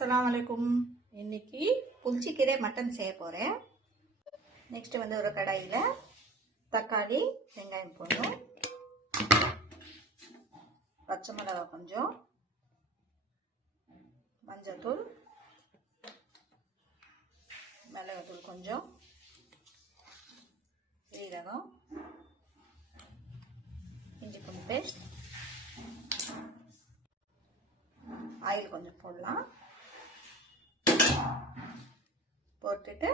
அஸ்ஸலாமு அலைக்கும். இன்னைக்கு புளிச்சக்கீரை மட்டன் செய்ய போகிறேன். நெக்ஸ்ட் வந்து ஒரு கடாயில் தக்காளி வெங்காயம் போடணும், பச்சை மிளகாய் கொஞ்சம், மஞ்சள்தூள், மிளகாத்தூள் கொஞ்சம், சீரகம், இஞ்சி பூண்டு பேஸ்ட், ஆயில் கொஞ்சம் போடலாம். போட்டுட்டு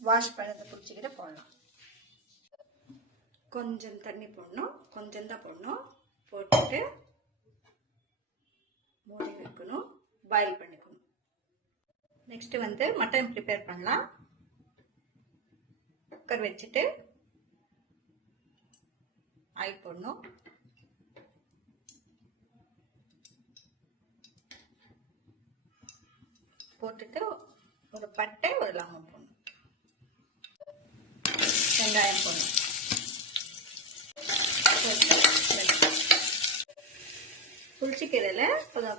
வாஷ் பண்ணது புளிச்சக்கீரை போடலாம். கொஞ்சம் தண்ணி போடணும், கொஞ்சம் தான் போடணும். போட்டுட்டு மூடி வைக்கணும், பாயில் பண்ணிக்கணும். நெக்ஸ்ட் வந்து மட்டன் ப்ரிப்பேர் பண்ணலாம். குக்கர் வச்சுட்டு ஆயில் போடணும். போட்டுட்டு ஒரு பட்டை ஒரு லவங்கம் போடணும், வெங்காயம் போடணும், புளிச்சக்கீரையில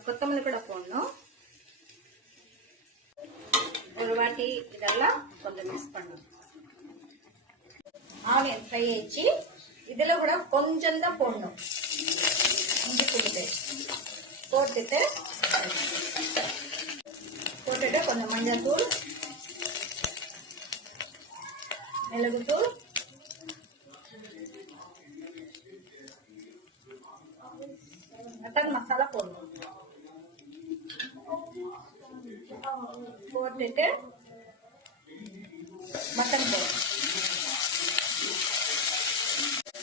கொத்தமல்லி கூட போடணும். ஒரு வாட்டி இதெல்லாம் கொஞ்சம் மிக்ஸ் பண்ணணும். ஆனியன் ஃப்ரை ஆயிடுச்சு. இதுல கூட கொஞ்சம் தான் போடணும். இஞ்சி பூண்டு போட்டுட்டு கொஞ்சம் மஞ்சள் தூள், மிளகுத்தூள், மட்டன் மசாலா போடணும். போட்டுட்டு மட்டன் போடணும்.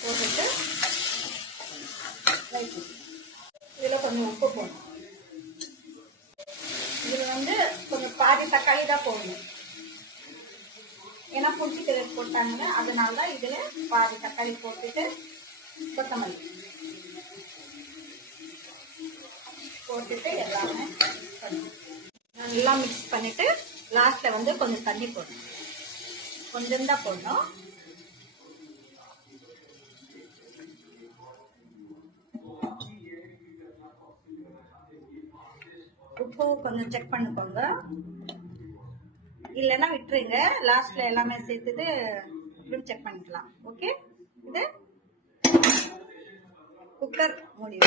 போட்டுட்டு இதுல கொஞ்சம் உப்பு போடணும். இதுல வந்து கொஞ்சம் பாதி தக்காளி தான் போடணும். ஏன்னா புளிச்சக்கீரை போட்டாங்க, அதனாலதான் இதுல பாதி தக்காளி போட்டுட்டு கொத்தமல்லி போட்டுட்டு எல்லாமே நல்லா மிக்ஸ் பண்ணிட்டு லாஸ்ட்ல வந்து கொஞ்சம் தண்ணி போடணும். கொஞ்சம் தான் போடணும். உப்பு கொஞ்சம் செக் பண்ணிக்கோங்க, இல்லைன்னா விட்டுருங்க. லாஸ்ட்ல எல்லாமே சேர்த்துட்டு செக் பண்ணிக்கலாம். ஓகே, இது குக்கர் மூடி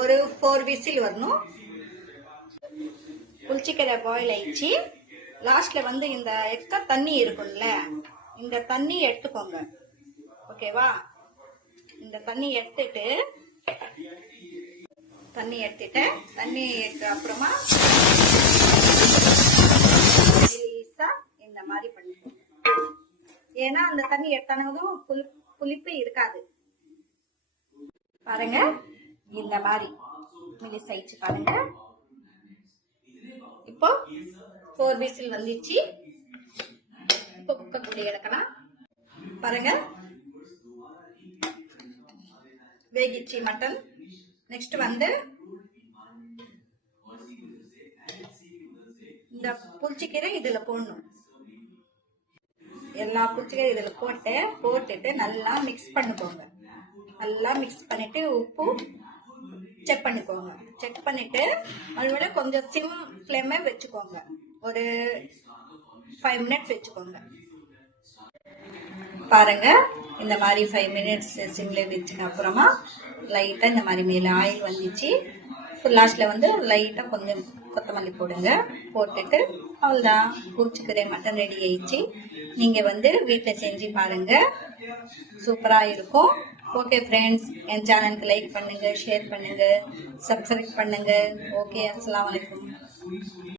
ஒரு 4 விசில் வரணும். புளிச்சக்கீரை பாயில் ஆயிடுச்சு. லாஸ்ட்ல வந்து இந்த எக்ஸ்ட்ரா தண்ணி இருக்கும்ல, இந்த தண்ணி எடுத்துக்கோங்க. ஓகேவா? இந்த தண்ணி எடுத்துட்டு தண்ணி எடுத்த அப்புறமா இந்த மாதிரி பண்ணிக்கோங்க. ஏன்னா அந்த தண்ணி எடுத்தானதும் புளிப்பு இருக்காது. பாருங்க, இந்த மாதிரி மிலிஸ் ஆயிடுச்சு பாருங்க. இப்போ 4 விசில் வந்துச்சு. இப்போ குக்கர் மூடி எடுக்கலாம். பாருங்க, வேகிச்சு மட்டன். நெக்ஸ்ட் வந்து இந்த புளிச்சக்கீரை இதுல போடணும். எல்லா புளிச்சக்கீரை இதுல போட்டுட்டு நல்லா மிக்ஸ் பண்ணிக்கோங்க. நல்லா மிக்ஸ் பண்ணிட்டு உப்பு செக் பண்ணிக்கோங்க. செக் பண்ணிட்டு மறுபடியும் கொஞ்சம் சிம் ஃப்ளேமே வச்சுக்கோங்க. ஒரு 5 மினிட்ஸ் வச்சுக்கோங்க. பாருங்க, இந்த மாதிரி 5 மினிட்ஸ் சிம்ல வச்சுக்க அப்புறமா லைட்டா இந்த மாதிரி மேல ஆயில் வந்துச்சு. லாஸ்ட்ல வந்து லைட்டா கொஞ்சம் கொத்தமல்லி போடுங்க. போட்டுட்டு அவ்வளவுதான், புளிச்சக்கீரை மட்டன் ரெடி ஆயிடுச்சு. நீங்க வந்து வீட்டுல செஞ்சு பாருங்க, சூப்பரா இருக்கும். ஓகே ஃப்ரெண்ட்ஸ், என் சேனலுக்கு லைக் பண்ணுங்க, ஷேர் பண்ணுங்க, சப்ஸ்கிரைப் பண்ணுங்க. ஓகே, அஸ்ஸலாமு அலைக்கும்.